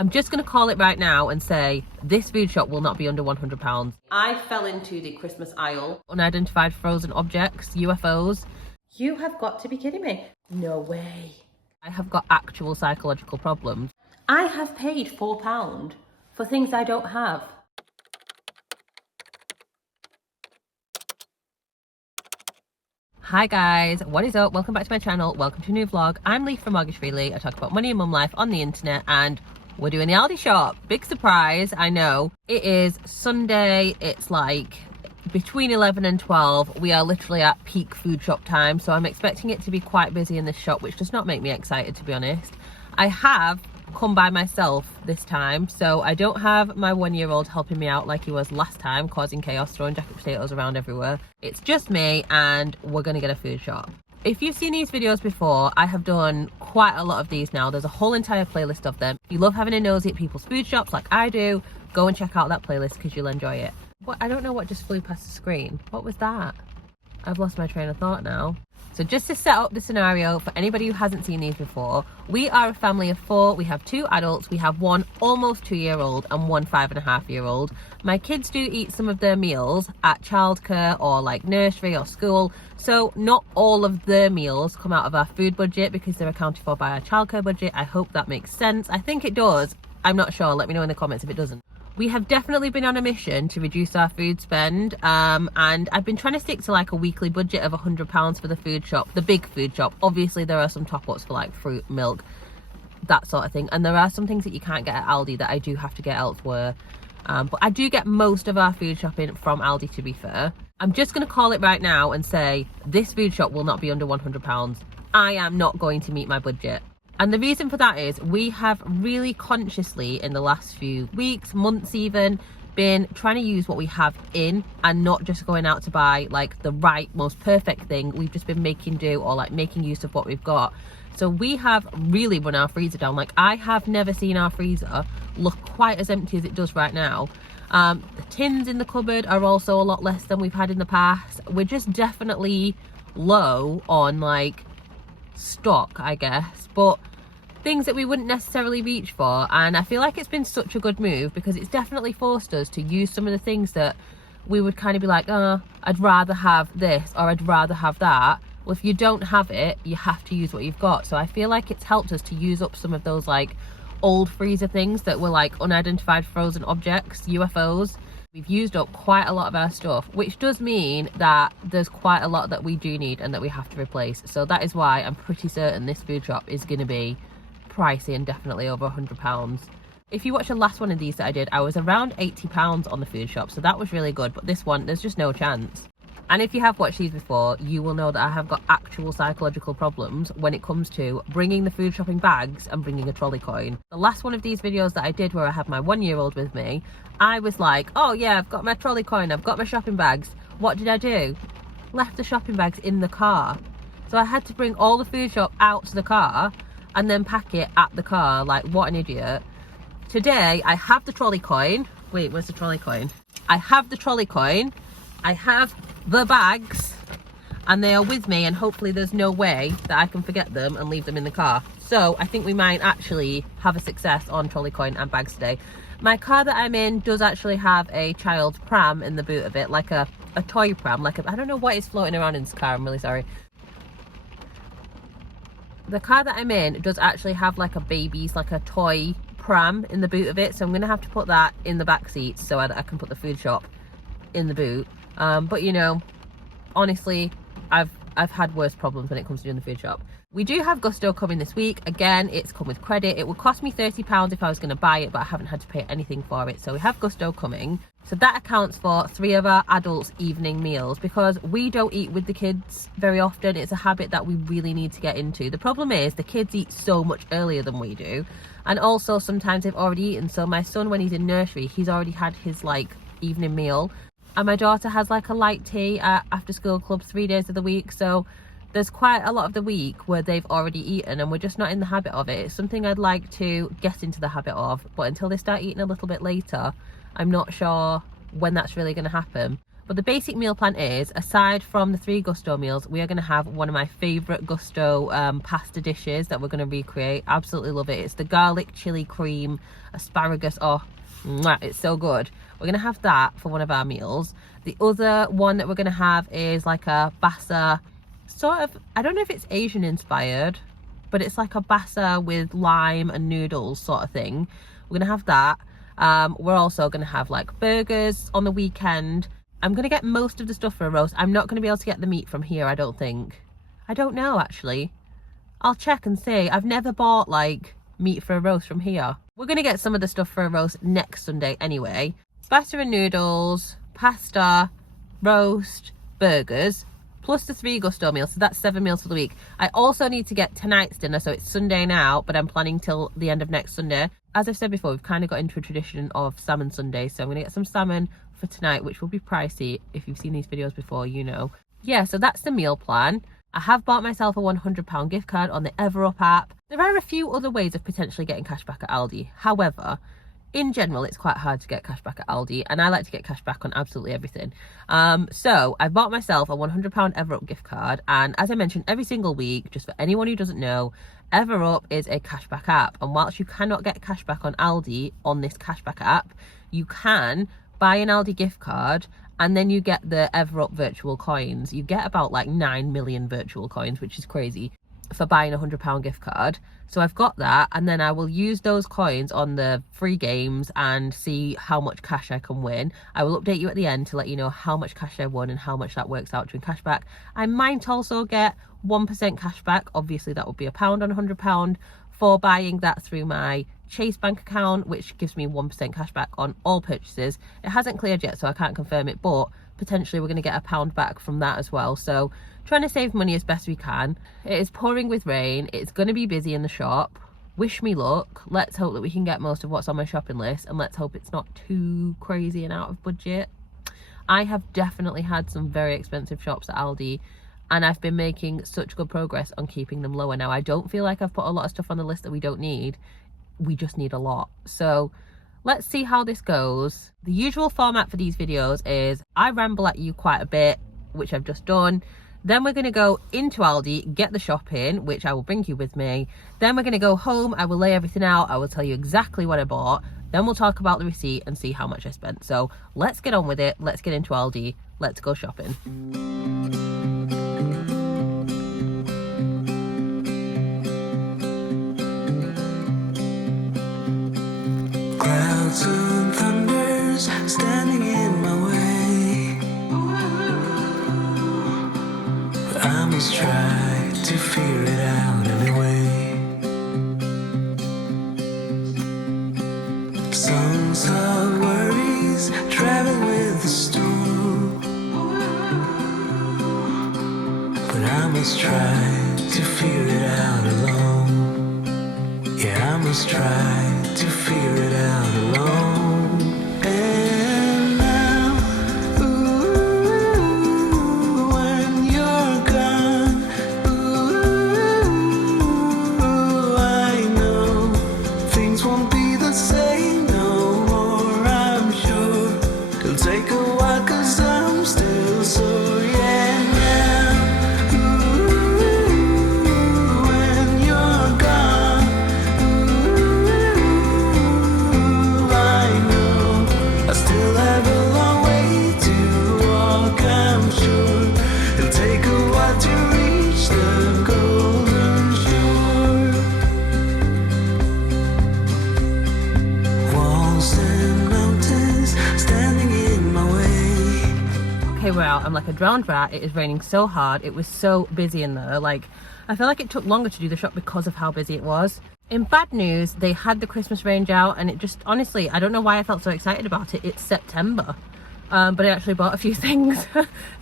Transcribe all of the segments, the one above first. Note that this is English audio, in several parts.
I'm just going to call it right now and say this food shop will not be under £100. I fell into the Christmas aisle. Unidentified frozen objects, UFOs. You have got to be kidding me. No way. I have got actual psychological problems. I have paid £4 for things I don't have. Hi guys, what is up? Welcome back to my channel. Welcome to a new vlog. I'm Leigh from Mortgage Free Leigh. I talk about money and mum life on the internet, and we're doing the Aldi shop. Big surprise, I know. It is Sunday. It's like between 11 and 12. We are literally at peak food shop time, so I'm expecting it to be quite busy in this shop, which does not make me excited, to be honest. I have come by myself this time, so I don't have my 1-year-old helping me out like he was last time, causing chaos, throwing jacket potatoes around everywhere. It's just me, and we're gonna get a food shop. If you've seen these videos before, I have done quite a lot of these now. There's a whole entire playlist of them. If you love having a nosy at people's food shops like I do, go and check out that playlist because you'll enjoy it. What? I don't know what just flew past the screen. What was that? I've lost my train of thought now. So just to set up the scenario for anybody who hasn't seen these before, we are a family of 4. We have 2 adults. We have 1 almost 2-year-old and 1 5.5-year-old. My kids do eat some of their meals at childcare or like nursery or school. So not all of their meals come out of our food budget because they're accounted for by our childcare budget. I hope that makes sense. I think it does. I'm not sure. Let me know in the comments if it doesn't. We have definitely been on a mission to reduce our food spend, and I've been trying to stick to like a weekly budget of £100 for the food shop, the big food shop. Obviously there are some top-ups for like fruit, milk, that sort of thing, and there are some things that you can't get at Aldi that I do have to get elsewhere, but I do get most of our food shopping from Aldi, to be fair. I'm just going to call it right now and say this food shop will not be under £100. I am not going to meet my budget. And the reason for that is we have really consciously in the last few weeks, months even, been trying to use what we have in and not just going out to buy like the right, most perfect thing. We've just been making do or like making use of what we've got. So we have really run our freezer down. Like I have never seen our freezer look quite as empty as it does right now. The tins in the cupboard are also a lot less than we've had in the past. We're just definitely low on like stock, I guess, but things that we wouldn't necessarily reach for. And I feel like it's been such a good move because it's definitely forced us to use some of the things that we would kind of be like, oh, I'd rather have this or I'd rather have that. Well, if you don't have it, you have to use what you've got. So I feel like it's helped us to use up some of those like old freezer things that were like unidentified frozen objects, UFOs. We've used up quite a lot of our stuff, which does mean that there's quite a lot that we do need and that we have to replace. So that is why I'm pretty certain this food shop is going to be pricey and definitely over £100. If you watch the last one of these that I did, I was around £80 on the food shop, so that was really good. But this one, there's just no chance. And if you have watched these before, you will know that I have got actual psychological problems when it comes to bringing the food shopping bags and bringing a trolley coin. The last one of these videos that I did where I had my 1-year-old with me, I was like, oh yeah, I've got my trolley coin, I've got my shopping bags. What did I do? Left the shopping bags in the car. So I had to bring all the food shop out to the car and then pack it at the car. Like, what an idiot. Today, I have the trolley coin. Wait, where's the trolley coin? I have the trolley coin. I have the bags. And they are with me, and hopefully there's no way that I can forget them and leave them in the car. So I think we might actually have a success on trolley coin and bags today. My car that I'm in does actually have a child's pram in the boot of it, like a toy pram. Like I don't know what is floating around in this car, I'm really sorry. The car that I'm in does actually have like a baby's, like a toy pram in the boot of it. So I'm going to have to put that in the back seat so that I can put the food shop in the boot. But you know, honestly, I've had worse problems when it comes to doing the food shop. We do have Gusto coming this week. Again, it's come with credit. It would cost me £30 if I was going to buy it, but I haven't had to pay anything for it. So we have Gusto coming. So that accounts for 3 of our adults' evening meals because we don't eat with the kids very often. It's a habit that we really need to get into. The problem is the kids eat so much earlier than we do. And also sometimes they've already eaten. So my son, when he's in nursery, he's already had his like evening meal. And my daughter has like a light tea at after school club 3 days of the week. So there's quite a lot of the week where they've already eaten and we're just not in the habit of it. It's something I'd like to get into the habit of, but until they start eating a little bit later, I'm not sure when that's really going to happen. But the basic meal plan is, aside from the 3 Gusto meals, we are going to have one of my favourite Gusto pasta dishes that we're going to recreate. Absolutely love it. It's the garlic chili cream asparagus. Oh, mwah, it's so good. We're going to have that for one of our meals. The other one that we're going to have is like a basa, sort of, I don't know if it's Asian inspired, but it's like a basa with lime and noodles sort of thing. We're going to have that. We're also going to have like burgers on the weekend. I'm going to get most of the stuff for a roast. I'm not going to be able to get the meat from here, I don't think. I don't know, actually. I'll check and see. I've never bought like meat for a roast from here. We're going to get some of the stuff for a roast next Sunday anyway. Pasta and noodles, pasta, roast, burgers, plus the 3 Gusto meals. So that's 7 meals for the week. I also need to get tonight's dinner. So it's Sunday now, but I'm planning till the end of next Sunday. As I've said before, we've kind of got into a tradition of salmon Sunday. So I'm going to get some salmon for tonight, which will be pricey. If you've seen these videos before, you know. Yeah, so that's the meal plan. I have bought myself a £100 gift card on the EverUp app. There are a few other ways of potentially getting cash back at Aldi. However, in general, it's quite hard to get cash back at Aldi, and I like to get cash back on absolutely everything. So I bought myself a £100 EverUp gift card, and as I mentioned every single week, just for anyone who doesn't know, EverUp is a cashback app, and whilst you cannot get cashback on Aldi on this cashback app, you can buy an Aldi gift card and then you get the EverUp virtual coins. You get about like 9 million virtual coins, which is crazy, for buying a £100 gift card. So I've got that, and then I will use those coins on the free games and see how much cash I can win. I will update you at the end to let you know how much cash I won and how much that works out to in cashback. I might also get 1% cashback. Obviously that would be £1 on £100 for buying that through my Chase bank account, which gives me 1% cashback on all purchases. It hasn't cleared yet, so I can't confirm it, but potentially we're going to get £1 back from that as well. So trying to save money as best we can. It is pouring with rain. It's going to be busy in the shop. Wish me luck. Let's hope that we can get most of what's on my shopping list, and let's hope it's not too crazy and out of budget. I have definitely had some very expensive shops at Aldi, and I've been making such good progress on keeping them lower. Now, I don't feel like I've put a lot of stuff on the list that we don't need. We just need a lot. So let's see how this goes. The usual format for these videos is I ramble at you quite a bit, which I've just done. Then we're going to go into Aldi, get the shopping, which I will bring you with me. Then we're going to go home. I will lay everything out. I will tell you exactly what I bought. Then we'll talk about the receipt and see how much I spent. So let's get on with it. Let's get into Aldi. Let's go shopping. Clouds and thunders standing in my way, but I must try to figure it out anyway. Songs of worries traveling with the storm, but I must try to figure it out alone. Yeah, I must try to figure it out alone. And now, ooh, when you're gone, ooh, I know things won't be the same no more, I'm sure. It'll take a while 'cause I'm still sore, yeah. Now, ooh, when you're gone, I still have a long way to walk, I'm sure. It'll take a while to reach the golden shore. Walls and mountains standing in my way. Okay, we're out. I'm like a drowned rat. It is raining so hard. It was so busy in there. Like, I feel like it took longer to do the shop because of how busy it was. In bad news, they had the Christmas range out, and it just, honestly, I don't know why I felt so excited about it. It's September, but I actually bought a few things.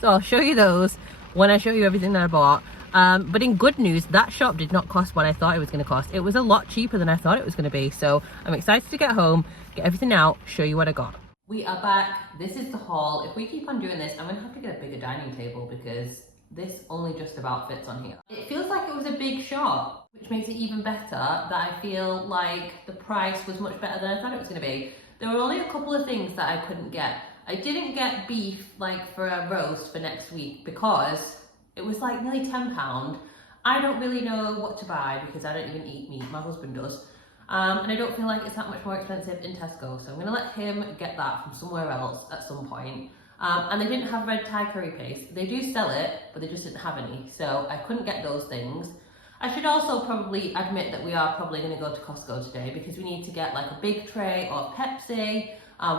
So I'll show you those when I show you everything that I bought. But in good news, that shop did not cost what I thought it was going to cost. It was a lot cheaper than I thought it was going to be. So I'm excited to get home, get everything out, show you what I got. We are back. This is the haul. If we keep on doing this, I'm going to have to get a bigger dining table because this only just about fits on here. It feels like it was a big shop, which makes it even better that I feel like the price was much better than I thought it was going to be. There were only a couple of things that I couldn't get. I didn't get beef like for a roast for next week because it was like nearly £10. I don't really know what to buy because I don't even eat meat, my husband does. And I don't feel like it's that much more expensive in Tesco, so I'm gonna let him get that from somewhere else at some point. And they didn't have red Thai curry paste. They do sell it, but they just didn't have any, so I couldn't get those things. I should also probably admit that we are probably gonna go to Costco today because we need to get like a big tray of Pepsi.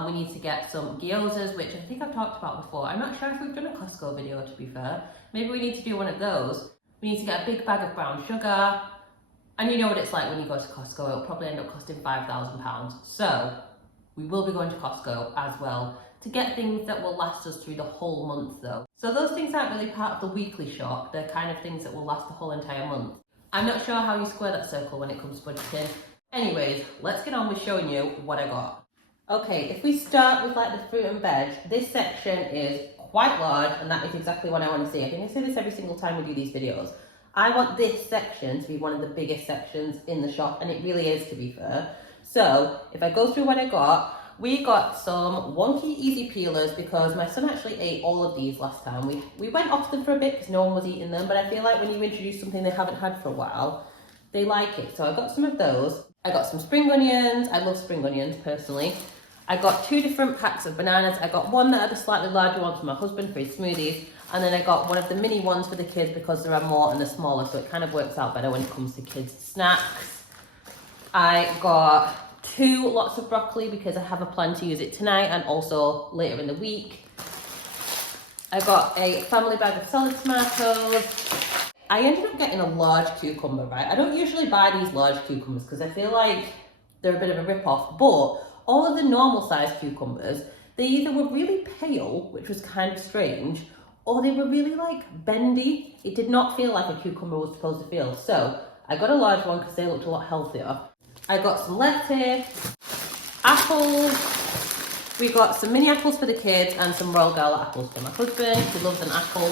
We need to get some gyozas, which I think I've talked about before. I'm not sure if we've done a Costco video, to be fair. Maybe we need to do one of those. We need to get a big bag of brown sugar. And you know what it's like when you go to Costco, it'll probably end up costing £5,000. So we will be going to Costco as well to get things that will last us through the whole month though. So those things aren't really part of the weekly shop. They're kind of things that will last the whole entire month. I'm not sure how you square that circle when it comes to budgeting. Anyways, let's get on with showing you what I got. Okay, if we start with like the fruit and veg, this section is quite large and that is exactly what I want to see. I think I say this every single time we do these videos. I want this section to be one of the biggest sections in the shop, and it really is, to be fair. So if I go through what I got, we got some wonky easy peelers because my son actually ate all of these last time. We went off them for a bit because no one was eating them, but I feel like when you introduce something they haven't had for a while, they like it. So I got some of those. I got some spring onions. I love spring onions personally. I got 2 different packs of bananas. I got one that had the slightly larger one for my husband for his smoothies, and then I got one of the mini ones for the kids because there are more and they're smaller, so it kind of works out better when it comes to kids' snacks. I got 2 lots of broccoli because I have a plan to use it tonight and also later in the week. I got a family bag of salad tomatoes. I ended up getting a large cucumber, right? I don't usually buy these large cucumbers because I feel like they're a bit of a rip-off, but all of the normal sized cucumbers, they either were really pale, which was kind of strange, or they were really like bendy. It did not feel like a cucumber was supposed to feel. So I got a large one because they looked a lot healthier. I got some lettuce, apples. We got some mini apples for the kids and some Royal Gala apples for my husband. He loves an apple.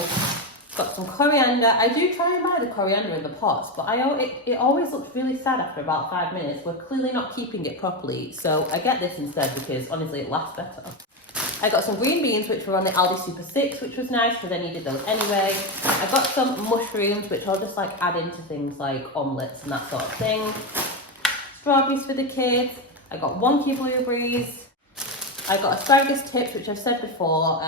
Got some coriander. I do try and buy the coriander in the pots, but it always looks really sad after about 5 minutes. We're clearly not keeping it properly, so I get this instead because honestly it lasts better. I got some green beans, which were on the Aldi Super 6, which was nice because I needed those anyway. I got some mushrooms, which I'll just like add into things like omelettes and that sort of thing. Strawberries for the kids. I got wonky blueberries. I got asparagus tips, which I've said before.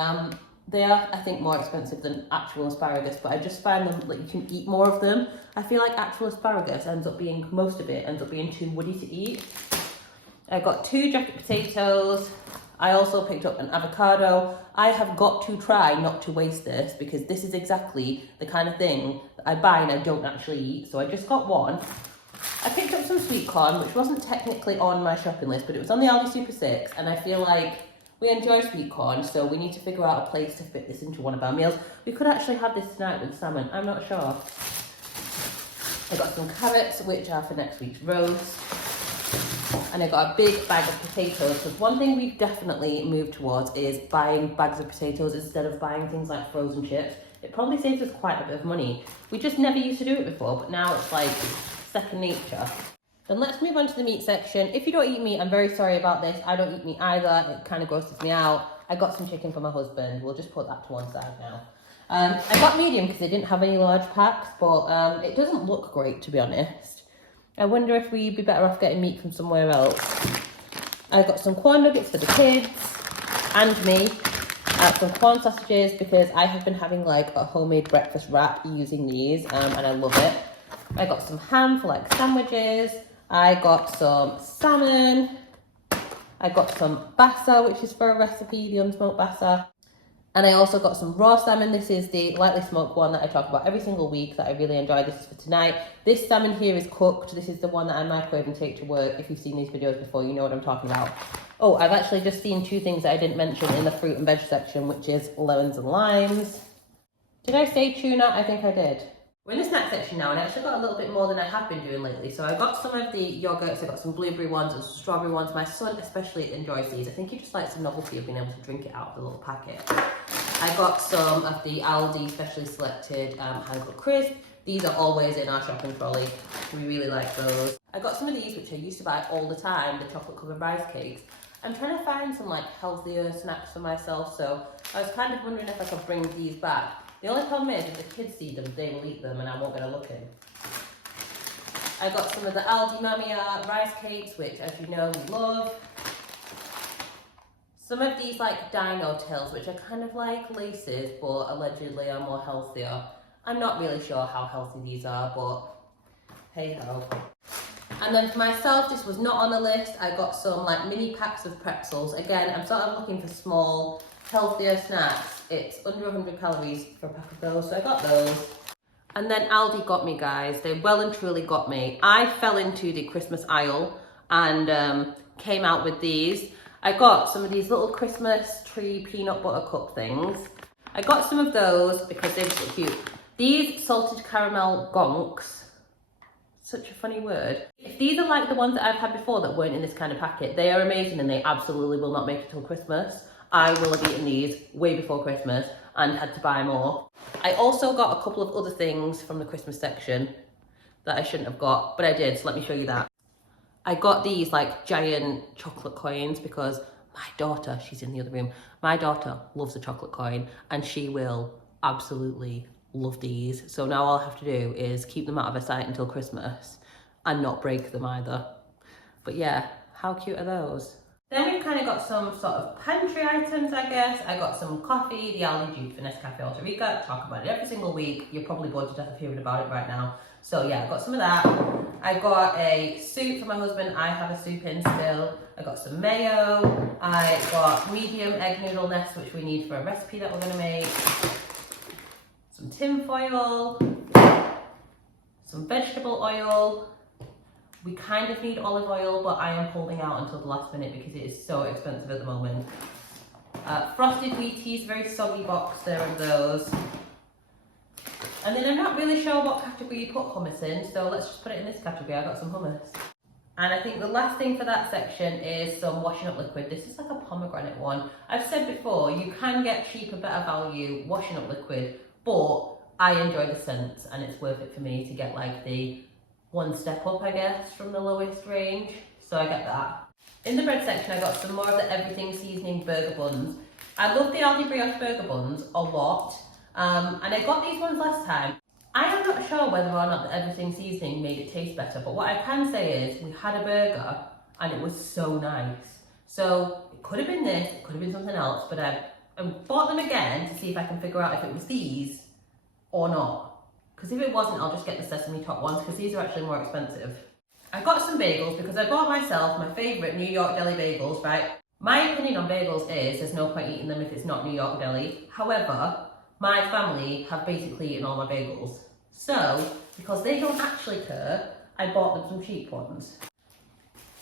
They are, I think, more expensive than actual asparagus, but I just find them that you can eat more of them. I feel like actual asparagus most of it ends up being too woody to eat. I got 2 jacket potatoes. I also picked up an avocado. I have got to try not to waste this because this is exactly the kind of thing that I buy and I don't actually eat. So I just got one. I picked up some sweet corn, which wasn't technically on my shopping list, but it was on the Aldi Super 6, and I feel like we enjoy sweet corn, so we need to figure out a place to fit this into one of our meals. We could actually have this tonight with salmon, I'm not sure. I got some carrots, which are for next week's roast. And I got a big bag of potatoes, because one thing we've definitely moved towards is buying bags of potatoes instead of buying things like frozen chips. It probably saves us quite a bit of money. We just never used to do it before, but now it's like second nature. Then let's move on to the meat section. If you don't eat meat, I'm very sorry about this. I don't eat meat either. It kind of grosses me out. I got some chicken for my husband. We'll just put that to one side now. I got medium because they didn't have any large packs, but it doesn't look great, to be honest. I wonder if we'd be better off getting meat from somewhere else. I got some corn nuggets for the kids and me. Some corn sausages because I have been having like a homemade breakfast wrap using these and I love it. I got some ham for like sandwiches. I got some salmon. I got some bassa, which is for a recipe, the unsmoked bassa. And I also got some raw salmon. This is the lightly smoked one that I talk about every single week that I really enjoy. This is for tonight. This salmon here is cooked. This is the one that I microwave and take to work. If you've seen these videos before, you know what I'm talking about. Oh, I've actually just seen 2 things that I didn't mention in the fruit and veg section, which is lemons and limes. Did I say tuna? I think I did. We're in the snack section now, and I actually got a little bit more than I have been doing lately. So I got some of the yogurts, I got some blueberry ones and some strawberry ones. My son especially enjoys these. I think he just likes the novelty of being able to drink it out of the little packet. I got some of the Aldi specially selected hand-cut crisp. These are always in our shopping trolley. We really like those. I got some of these, which I used to buy all the time, the chocolate covered rice cakes. I'm trying to find some like healthier snacks for myself, so I was kind of wondering if I could bring these back. The only problem is if the kids see them, they will eat them and I won't get a look in. I got some of the Aldi Mamiya rice cakes, which as you know we love. Some of these like dino tails, which are kind of like laces, but allegedly are more healthier. I'm not really sure how healthy these are, but hey ho. And then for myself, this was not on the list. I got some like mini packs of pretzels. Again, I'm sort of looking for small, healthier snacks. It's under 100 calories for a pack of those, so I got those. And then Aldi got me, guys. They well and truly got me. I fell into the Christmas aisle and came out with these. I got some of these little Christmas tree peanut butter cup things. I got some of those because they were so cute. These salted caramel gonks, such a funny word. If these are like the ones that I've had before that weren't in this kind of packet, they are amazing and they absolutely will not make it till Christmas. I will have eaten these way before Christmas and had to buy more. I also got a couple of other things from the Christmas section that I shouldn't have got, but I did, so let me show you that. I got these like giant chocolate coins because my daughter, she's in the other room, my daughter loves a chocolate coin and she will absolutely love these. So now all I have to do is keep them out of her sight until Christmas and not break them either. But yeah, how cute are those? Then we've kind of got some sort of pantry items, I guess. I got some coffee, the Aldi Duke for Nescafe Alta Rica. Talk about it every single week. You're probably bored to death of hearing about it right now. So yeah, I got some of that. I got a soup for my husband. I have a soup in still. I got some mayo. I got medium egg noodle nests, which we need for a recipe that we're gonna make. Some tin foil. Some vegetable oil. We kind of need olive oil, but I am holding out until the last minute because it is so expensive at the moment. Frosted Wheaties, very soggy box there of those. And then I'm not really sure what category you put hummus in, so let's just put it in this category. I got some hummus. And I think the last thing for that section is some washing up liquid. This is like a pomegranate one. I've said before, you can get cheaper, better value washing up liquid, but I enjoy the scents and it's worth it for me to get like the one step up, I guess, from the lowest range. So I get that. In the bread section, I got some more of the everything seasoning burger buns. I love the Aldi brioche burger buns a lot. And I got these ones last time. I am not sure whether or not the everything seasoning made it taste better, but what I can say is we had a burger and it was so nice. So it could have been this, it could have been something else, but I bought them again to see if I can figure out if it was these or not. Because if it wasn't, I'll just get the sesame top ones because these are actually more expensive. I got some bagels because I bought myself my favourite New York deli bagels, right? My opinion on bagels is there's no point eating them if it's not New York deli. However, my family have basically eaten all my bagels. So, because they don't actually care, I bought them some cheap ones.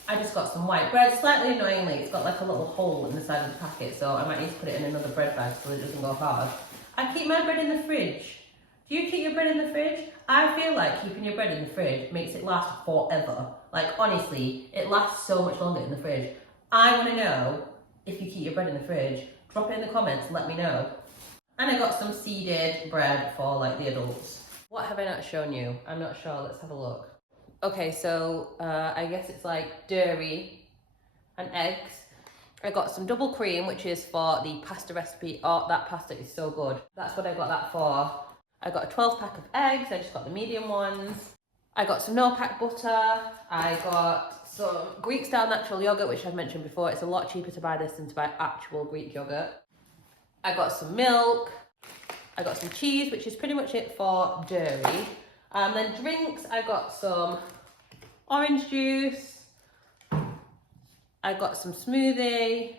I just got some white bread. Slightly annoyingly, it's got like a little hole in the side of the packet, so I might need to put it in another bread bag so it doesn't go hard. I keep my bread in the fridge. Do you keep your bread in the fridge? I feel like keeping your bread in the fridge makes it last forever. Like honestly, it lasts so much longer in the fridge. I want to know if you keep your bread in the fridge. Drop it in the comments, let me know. And I got some seeded bread for like the adults. What have I not shown you? I'm not sure, let's have a look. Okay, so I guess it's like dairy and eggs. I got some double cream, which is for the pasta recipe. Oh, that pasta is so good. That's what I got that for. I got a 12 pack of eggs, I just got the medium ones. I got some no-pack butter. I got some Greek style natural yogurt, which I've mentioned before. It's a lot cheaper to buy this than to buy actual Greek yogurt. I got some milk. I got some cheese, which is pretty much it for dairy. Then drinks, I got some orange juice. I got some smoothie.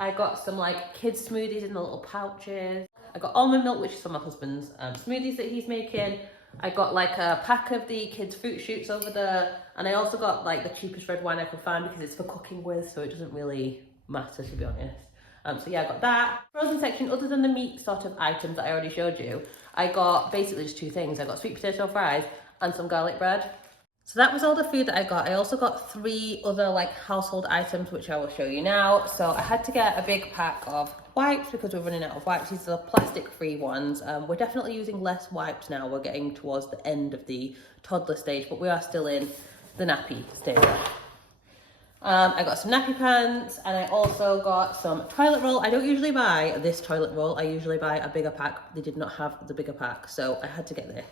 I got some like kids smoothies in the little pouches. I got almond milk, which is for my husband's smoothies that he's making. I got like a pack of the kids fruit shoots over there. And I also got like the cheapest red wine I could find because it's for cooking with, so it doesn't really matter to be honest. So yeah, I got that. Frozen section, other than the meat sort of items that I already showed you, I got basically just two things. I got sweet potato fries and some garlic bread. So that was all the food that I got. I also got 3 other like household items, which I will show you now. So I had to get a big pack of wipes because we're running out of wipes. These are the plastic-free ones. We're definitely using less wipes now. We're getting towards the end of the toddler stage, but we are still in the nappy stage. I got some nappy pants, and I also got some toilet roll. I don't usually buy this toilet roll. I usually buy a bigger pack. They did not have the bigger pack, so I had to get this.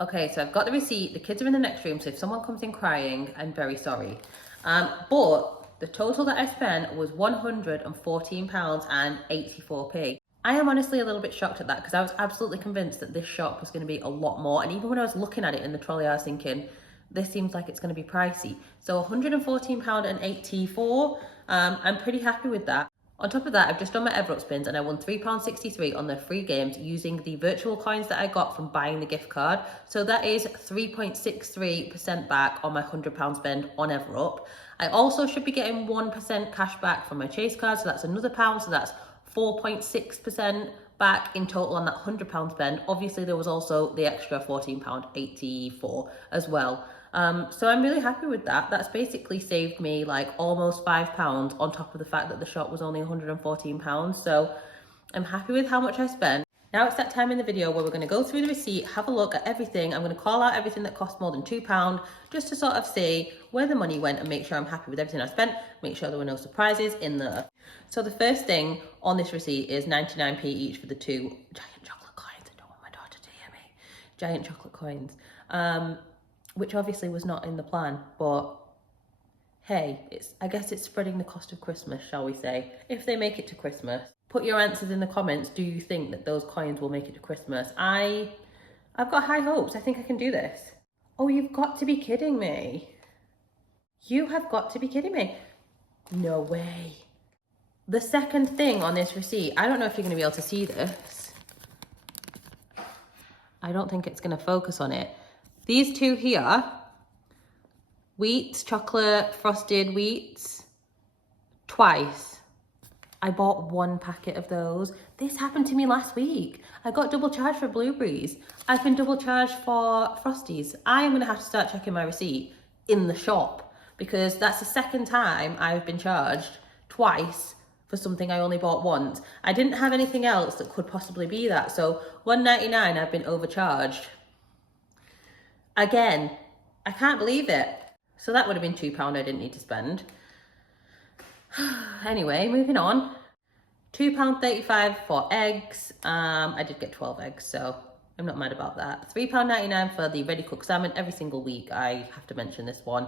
Okay, so I've got the receipt. The kids are in the next room, so if someone comes in crying, I'm very sorry. But the total that I spent was £114.84. I am honestly a little bit shocked at that because I was absolutely convinced that this shop was going to be a lot more. And even when I was looking at it in the trolley, I was thinking, this seems like it's going to be pricey. So £114.84, I'm pretty happy with that. On top of that, I've just done my Everup spins and I won £3.63 on their free games using the virtual coins that I got from buying the gift card. So that is 3.63% back on my £100 spend on Everup. I also should be getting 1% cash back from my Chase card, so that's another pound, so that's 4.6% back in total on that £100 spend. Obviously, there was also the extra £14.84 as well. So I'm really happy with that. That's basically saved me like almost £5 on top of the fact that the shop was only £114. So I'm happy with how much I spent. Now it's that time in the video where we're going to go through the receipt, have a look at everything. I'm going to call out everything that cost more than £2 just to sort of see where the money went and make sure I'm happy with everything I spent, make sure there were no surprises in there. So the first thing on this receipt is 99p each for the 2 giant chocolate coins. I don't want my daughter to hear me. Giant chocolate coins, which obviously was not in the plan, but hey, I guess it's spreading the cost of Christmas, shall we say, if they make it to Christmas. Put your answers in the comments. Do you think that those coins will make it to Christmas? I've got high hopes. I think I can do this. Oh, you've got to be kidding me. You have got to be kidding me. No way. The second thing on this receipt, I don't know if you're going to be able to see this. I don't think it's going to focus on it. These two here, wheats, chocolate, frosted wheats, twice. I bought 1 packet of those. This happened to me last week. I got double charged for blueberries. I've been double charged for frosties. I am gonna have to start checking my receipt in the shop because that's the second time I've been charged twice for something I only bought once. I didn't have anything else that could possibly be that. So $1.99, I've been overcharged. Again, I can't believe it. So that would have been £2 I didn't need to spend. Anyway, moving on. £2.35 for eggs. I did get 12 eggs, so I'm not mad about that. £3.99 for the ready cooked salmon. Every single week I have to mention this one.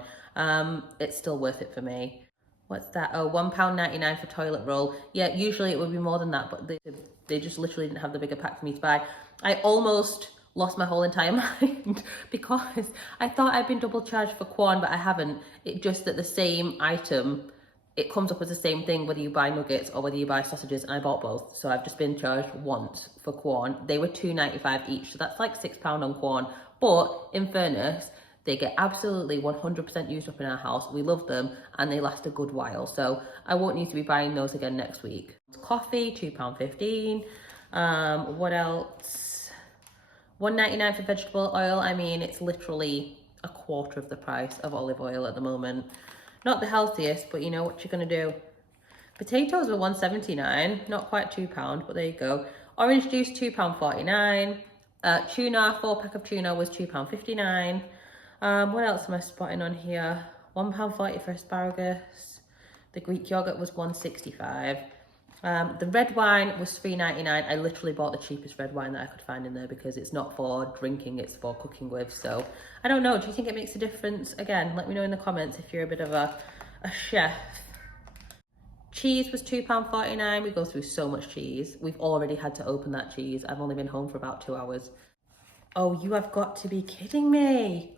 It's still worth it for me. What's that? Oh, £1.99 for toilet roll. Yeah, usually it would be more than that, but they just literally didn't have the bigger pack for me to buy. I almost lost my whole entire mind because I thought I'd been double charged for corn, but I haven't. It just that the same item, it comes up as the same thing whether you buy nuggets or whether you buy sausages, and I bought both. So I've just been charged once for corn. They were £2.95 each, so that's like £6 on corn. But in fairness, they get absolutely 100% used up in our house. We love them and they last a good while. So I won't need to be buying those again next week. Coffee, £2.15. What else? $1.99 for vegetable oil. I mean, it's literally a quarter of the price of olive oil at the moment. Not the healthiest, but you know what you're gonna do. Potatoes were $1.79, not quite £2, but there you go. Orange juice, £2.49. Tuna, 4-pack of tuna was £2.59. What else am I spotting on here? £1.40 for asparagus. The Greek yogurt was $1.65. The red wine was $3.99. I literally bought the cheapest red wine that I could find in there because it's not for drinking, it's for cooking with. So I don't know, do you think it makes a difference? Again, let me know in the comments if you're a bit of a chef. Cheese was £2.49. We go through so much cheese. We've already had to open that cheese. I've only been home for about 2 hours. Oh, you have got to be kidding me.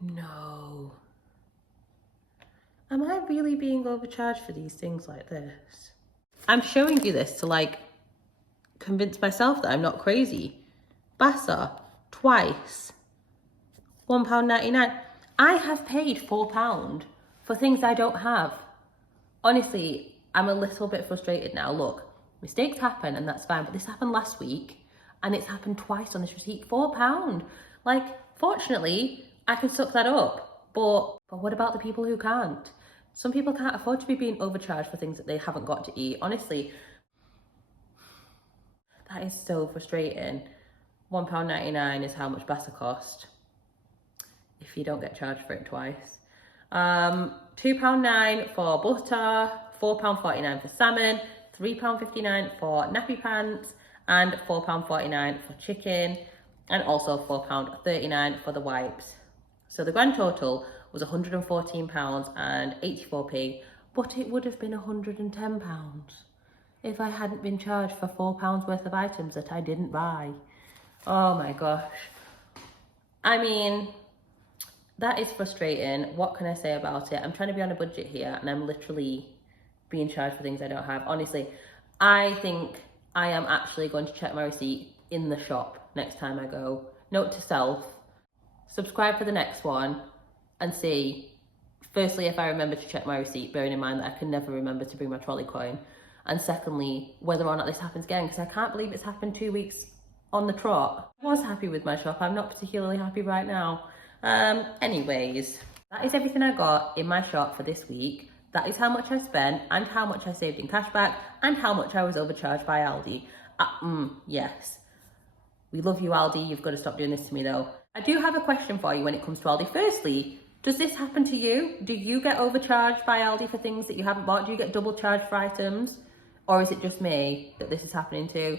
No. Am I really being overcharged for these things like this? I'm showing you this to like convince myself that I'm not crazy. Bassa, twice. £1.99. I have paid £4 for things I don't have. Honestly, I'm a little bit frustrated now. Look, mistakes happen and that's fine, but this happened last week and it's happened twice on this receipt. £4. Like, fortunately, I can suck that up. But what about the people who can't? Some people can't afford to be being overcharged for things that they haven't got to eat. Honestly, that is so frustrating. £1.99 is how much Bassa cost if you don't get charged for it twice. £2.9 for butter, £4.49 for salmon, £3.59 for nappy pants, and £4.49 for chicken, and also £4.39 for the wipes. So the grand total was £114.84, but it would have been £110 if I hadn't been charged for £4 worth of items that I didn't buy. Oh my gosh. I mean, that is frustrating. What can I say about it? I'm trying to be on a budget here and I'm literally being charged for things I don't have. Honestly, I think I am actually going to check my receipt in the shop next time I go. Note to self, subscribe for the next one and see, firstly, if I remember to check my receipt, bearing in mind that I can never remember to bring my trolley coin. And secondly, whether or not this happens again, because I can't believe it's happened 2 weeks on the trot. I was happy with my shop. I'm not particularly happy right now. Anyways, that is everything I got in my shop for this week. That is how much I spent and how much I saved in cashback and how much I was overcharged by Aldi. Yes. We love you, Aldi. You've got to stop doing this to me though. I do have a question for you when it comes to Aldi. Firstly, does this happen to you? Do you get overcharged by Aldi for things that you haven't bought? Do you get double charged for items? Or is it just me that this is happening to?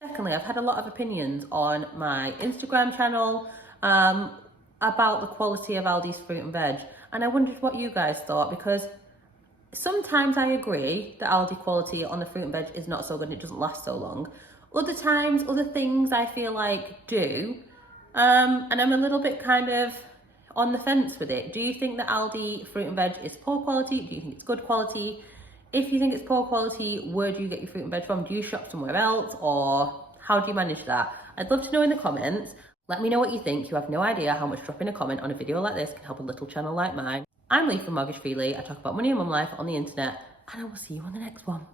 Secondly, I've had a lot of opinions on my Instagram channel about the quality of Aldi's fruit and veg. And I wondered what you guys thought, because sometimes I agree that Aldi quality on the fruit and veg is not so good and it doesn't last so long. Other times, other things I feel like do. And I'm a little bit kind of on the fence with it. Do you think that Aldi fruit and veg is poor quality? Do you think it's good quality? If you think it's poor quality, where do you get your fruit and veg from? Do you shop somewhere else, or how do you manage that? I'd love to know in the comments. Let me know what you think. You have no idea how much dropping a comment on a video like this can help a little channel like mine. I'm Leigh from Mortgage Freely. I talk about money and mum life on the internet, and I will see you on the next one.